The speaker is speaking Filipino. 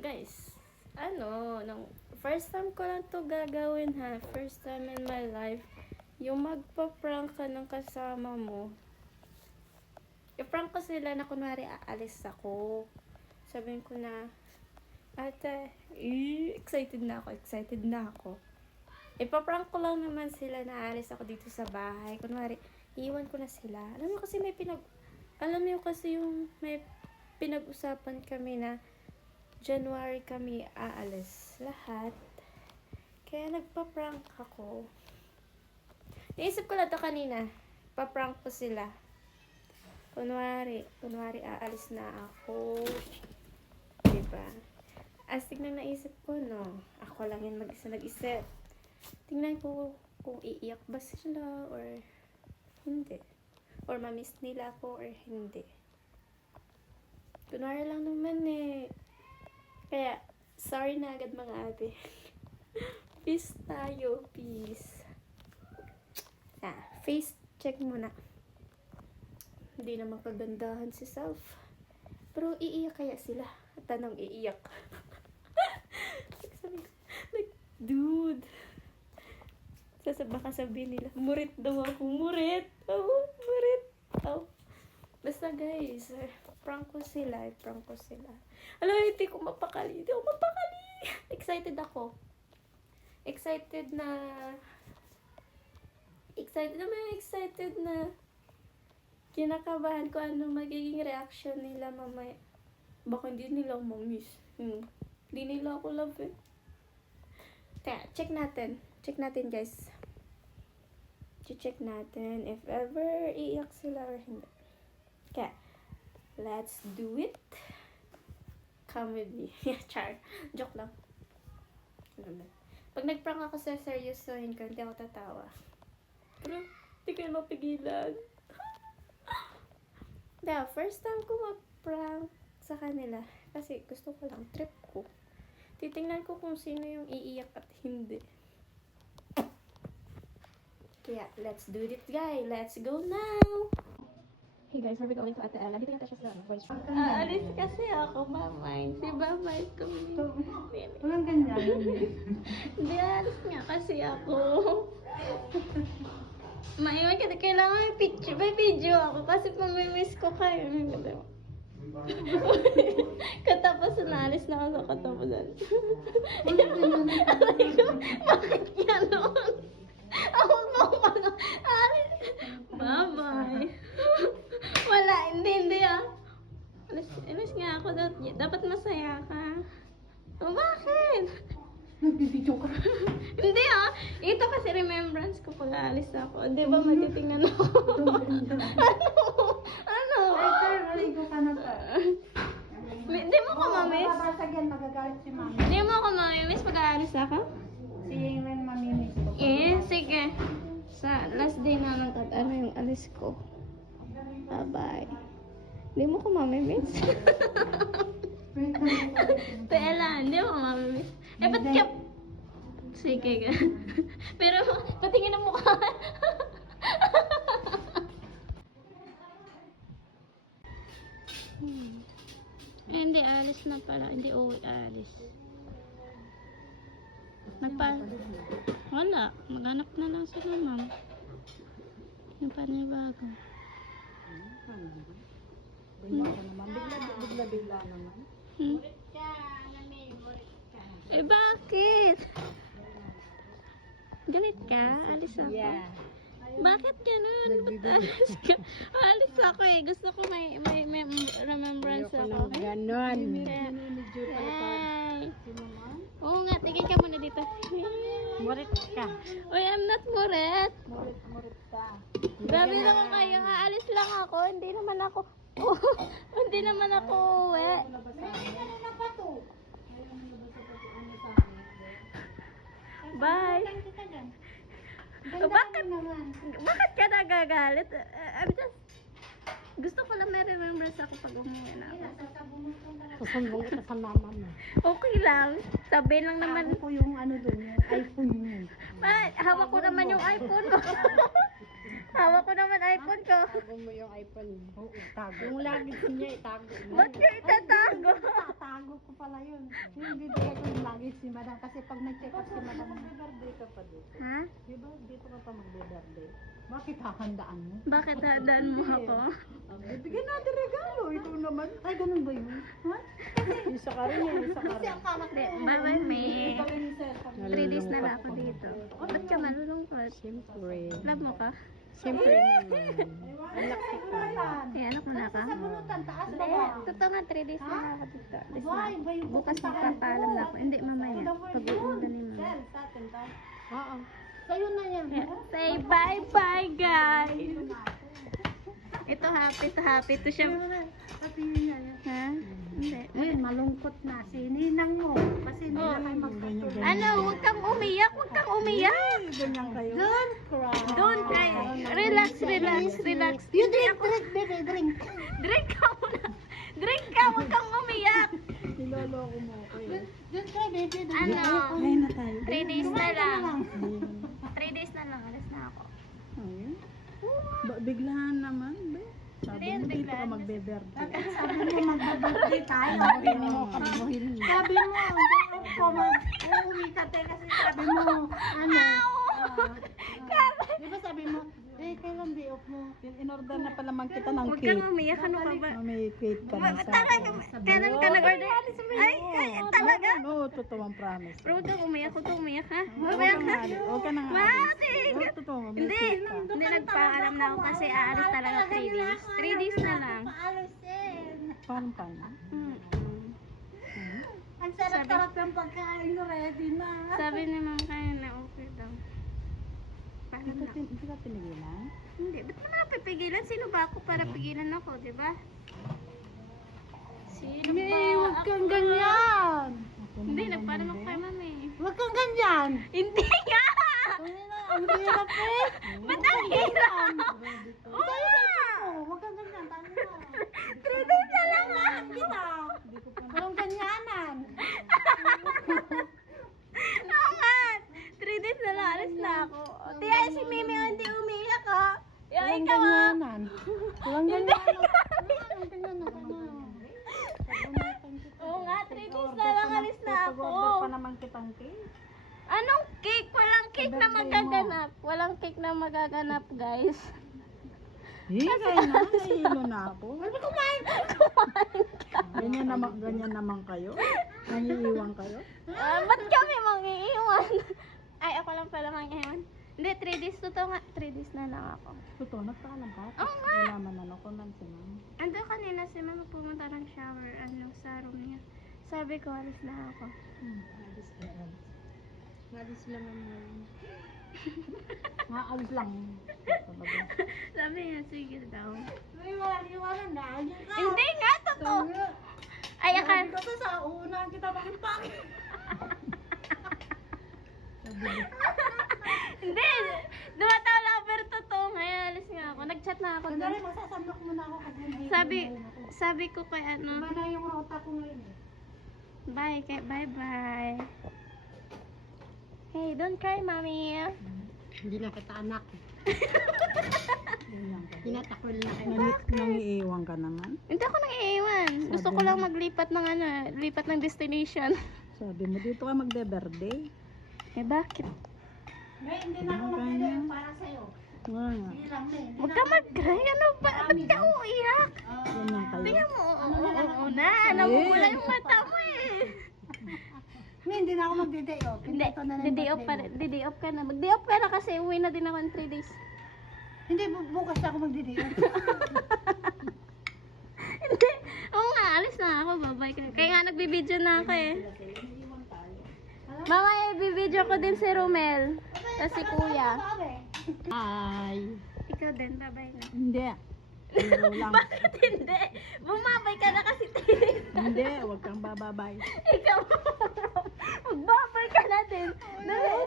Guys, nung first time ko lang to gagawin ha. First time in my life. Yung magpa-prank ka ng kasama mo. I-prank ko sila na kunwari aalis ako. Sabihin ko na, ate, excited na ako. Ipa-prank ko lang naman sila na aalis ako dito sa bahay. Kunwari, iiwan ko na sila. Alam mo kasi yung may pinag-usapan kami na January kami aalis lahat. Kaya nagpa-prank ako. Naisip ko lang ito kanina. Pa-prank ko sila. Kunwari aalis na ako. Diba? Astig na naisip ko, no? Ako lang yun mag-isa nag-isip. Tingnan ko kung iiyak ba sila or hindi. Or mamiss nila ako or hindi. Kunwari lang naman eh. Kaya, sorry na agad mga ate. Peace tayo, peace. Face check muna. Hindi naman kagandahan si self. Pero iiyak kaya sila? Tanong iiyak. Like, dude. Baka sabihin nila, murit daw ako. Murit. Oh. Basta guys, prank ko sila. Alam mo, hindi ko mapakali. Excited ako. Excited na kinakabahan ko ano magiging reaction nila mamaya. Baka hindi nila ako mamiss. Hindi nila ako love eh. Kaya, check natin guys. Check natin if ever iiyak sila or hindi. Kaya, let's do it. Come with me. Char. Joke lang. Pag nag-prank ako sa seryosohin ko, hindi ako tatawa. Pero, hindi ko yung mapigilan. First time ko mag-prank sa kanila. Kasi gusto ko lang, trip ko. Titingnan ko kung sino yung iiyak at hindi. Kaya, let's do it guys. Let's go now! Hey guys, we're going to Ate Ella. Dito yung siya sa voice. Aalis kasi ako, mamay. Si mamay ko. Walang ganyan. Hindi, aalis nga kasi ako. Maiwan ka, kailangan may picture. May video ako kasi pamimiss ko kayo. Katapusan na, alis na ako sa katapusan. Bakit gano'n? Ako pa alis. Bye-bye. Wala, hindi ah. Alis nga ako. Dapat masaya ka. O, bakit? Nagbibidyo ka. Hindi ah. Ito kasi remembrance ko pag aalis ako. Di ba matitingnan ako? Ano? Ay, naligo ka na pa. Di mo ko mamiss? Babasag yan, magagalit si mami. Di mo ko mamiss pag aalis ako? Si Yingwen mamimiss ko. Sige. Sa last day na ng yung alis ko. Bye-bye. Di mo ko mamimiss? Pela, hindi mo mamimiss. Ba't ka... Sige ka. Pero, patingin ang mukha. Hindi, alis na pala. Hindi uwi, alis. Wala. Maghanap na lang sila, ma'am. Yung panibago. Bigla naman. Bakit? Galit ka? Alis ako? Yeah. Bakit ganun? Ba't alis ka? Alis ako eh. Gusto ko may remembrance ako. Ganon. Ay. Oo nga, tigil ka muna dito. Murit ka. Uy, I'm not muret. Murit ka. Grabe naman kayo. Aalis lang ako. Hindi naman ako uwi. Bye. Bakit ka nagagalit? Gusto ko lang may remembrance ako pag umuwi na ako. Sasambong kita sa mama mo. Okay lang. Sabihin lang naman. Ako yung doon, yung iPhone mo. Hawak ko naman yung iPhone mo. Hawak ko naman iPhone ko. Tago mo yung iPhone mo. Oo, tago. Yung lagi niya itago mo. Ba't ka itatago? Tatago ko pala yun. Bibigay ko yung lagi si madam kasi pag nag-check up si madam. Magbe-birthday ka pa dito. Ha? Di ba dito ka pa magbe-birthday? Bakit hahandaan mo? Bakit hadaan mo ako? Bibigyan natin regalo. Ikaw naman. Ay, ganun ba yun? Ha? Isa ka rin yan. Isa ka rin. Bye-bye, May. 3 days na lang ako dito. Ba't ka malulungkot? Siyempre. Love mo ka? Siyempre naman. Anak kita. Eh, anak mo na ka? Hindi, totoo nga 3 days na lang ako dito. Bukas magpapaalam na ako. Hindi, mamaya. Pag-uunda ni Mama. Oo. Sa'yo na yan. Yeah. Say bye-bye, guys! Ito happy to siya. Ha? Hindi. Ngayon, malungkot na si Ninang mo. Kasi hindi na kayo magpatuloy. Ano, huwag kang umiyak, Ganyan kayo. Don't cry. Don't cry. Relax. You drink, drink. Drink ka muna. Drink ka, huwag kang umiyak. Niloloko mo ako eh. Don't cry, baby. Ano, Ayun na tayo. 3 days na lang. 3 days na lang, alas na ako. Ayun. Biglahan naman. Ba? Sabi Hindi yan mo dito ka biglaan. magbe-birthday. Sabi mo mag-birthday tayo. Sabi mo, uuwi ka tayo kasi sabi mo, ano, di ba sabi mo, kailan day off mo? In-order na pala man kita ng Huwag cake. kang umiyak, ano ka ba? May cake ka na sa Talaga, kailan ka nag-order? Ay, talaga? Oo, totoo ang promise. Bro, huwag kang umiyak, ha? Huwag ka na nga. Huwag ka na nga. Matik! Oo, totoo. May Hindi, cake ka. hindi nagpaalam na ako kasi aalis talaga 3 days. 3 days na lang. Paano? Ang sarap-sarap ng pagkain, ready na. Sabi ni Ma'am kaya na okay daw. Paano na? Hindi ka pinigilan? Hindi, ba't mo napipigilan? Sino ba ako para pigilan ako, di ba? Sino ba? Huwag kang ganyan. Hindi, nagpaalam ako kay Ma'am eh. Huwag kang ganyan. Hindi nga! Ang hirap eh. Ba't ang hirap? Oo nga! Huwag kang ganyan, tama na. 3 days na lang ah! Kita. Walang ganyanan. Oo nga! 3 days na lang, alis na ako. Tiya, si Mimi hindi umiyak ha. Ya, Walang ikaw ah. ganyanan. Walang ganyanan. Oo nga, 3 days na lang, alis na ako. Pag-order pa naman kitang cake. Anong cake? Walang cake na magaganap. Walang cake na magaganap, guys. Kayo na, nahihilo na ako. Kumain ka. Ganyan naman kayo? Nangiiwan kayo? Ba't kami mangiiwan? Ay, ako lang pala mangiiwan. Hindi, 3 days. Totoo nga, 3 days na lang ako. Totoo, nagpaalam ka? Oo nga. Wala man ano, comment si ma'am. Ando kanina si Mama pumunta ng shower, sa room niya. Sabi ko, alis na ako. Naalis lang naman. Naalis lang. Sabi niya, sige daw. May wala na. Hindi nga, totoo. Ay, akal. Kasi sa una kita makipakit. Hindi. Dumataw lang, pero totoo. Ngayon, alis nga ako. Nag-chat na ako doon. Sandali, masasandok muna ako kasi hindi. Sabi ko kay ano, Iba na yung rota ko ngayon eh. bye. Hey, don't cry, mommy. Hindi na kita anak. Ganyan ka. Tinatakol na kayo. Nangiiwan ka naman. Hindi ako nang iiwan. Gusto ko lang maglipat ng lipat ng destination. Sabi mo dito ka magbe-birthday. Eh, bakit? Ngayon, hindi na ako magbigay yung para sa'yo. Nga nga. Hindi lang na eh. Huwag ka mag-cry. Ano ba? Ba't ka uiyak? Ganyan kayo. Tingnan mo, oo na. Namumula yung mata mo eh. Hindi na ako magdi-day off. Hindi, Ito na lang di-day off ka na. Mag-day off ka na kasi uwi na din ako in 3 days. Hindi, bukas na ako magdi-day off. Hindi. Oo nga, alis na ako. Bye-bye ka. Kaya nga nagbibideo na ako eh. Mamaya ibibideo ko din si Romel. Tapos si Kuya. Ay. Ikaw din, bye-bye na. Hindi. Biro lang. Bakit hindi? Bumabay ka na kasi 3 days. Hindi, huwag kang bababay. Ikaw, magbabay ka na din. Dali.